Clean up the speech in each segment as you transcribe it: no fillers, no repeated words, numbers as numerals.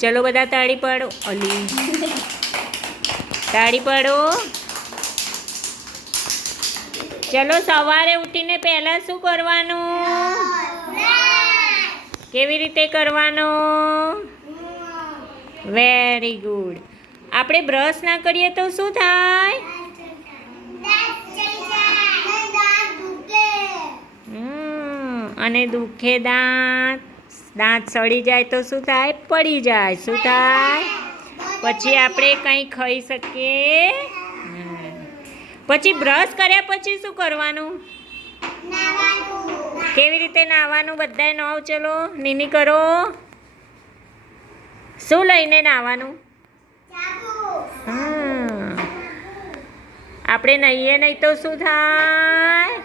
ચલો બધા તાળી પાડો. અલી તાળી પાડો. ચલો સવારે ઉઠીને પહેલાં શું કરવાનું? કેવી રીતે કરવાનું? Very good. આપણે બ્રશ ના કરીએ તો શું થાય? અને દુખે દાંત. દાંત સડી જાય તો શું થાય? પડી જાય. શું થાય? પછી આપણે કંઈ ખાઈ શકીએ. પછી બ્રશ કર્યા પછી શું કરવાનું? કેવી રીતે નાહવાનું? બધાએ નાવ. ચલો નીની કરો. શું લઈને નાહવાનું? આપણે નહીએ નહીં તો શું થાય?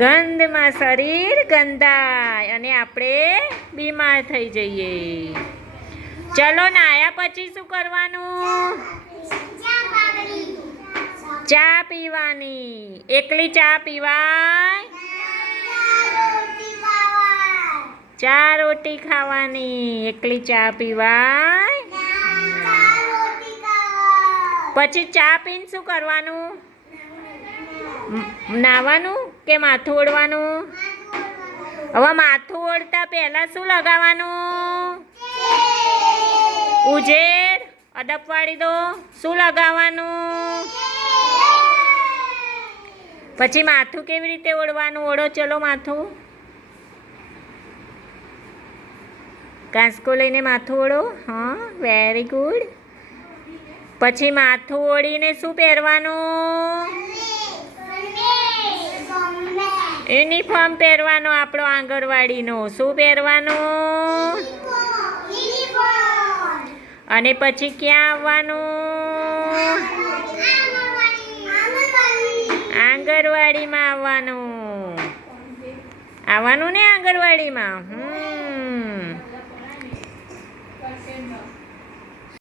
ગંધમાં શરીર ગંધાય અને આપણે બીમાર થઈ જઈએ. ચલો નાહ્યા પછી શું કરવાનું? ચા પીવાની. એકલી ચા પીવાય? ચા રોટી ખાવાની. એકલી ચા પીવાય? પછી ચા પીને શું કરવાનું? નાવાનું કે માથું ઓળવાનું? હવે માથું ઓળતા પહેલાં શું લગાવવાનું? ઉજેર અદબ વાળી દો. શું લગાવવાનું? પછી માથું કેવી રીતે ઓળવાનું? ઓળો ચલો માથું. કાંસકો લઈને માથું ઓળો. હા, વેરી ગુડ. પછી માથું ઓળીને શું પહેરવાનું? યુનિફોર્મ પહેરવાનો આપણો આંગણવાડીનો. શું પહેરવાનો? અને પછી ક્યાં આવવાનું? આંગણવાડીમાં આવવાનું. આવવાનું ને આંગણવાડીમાં.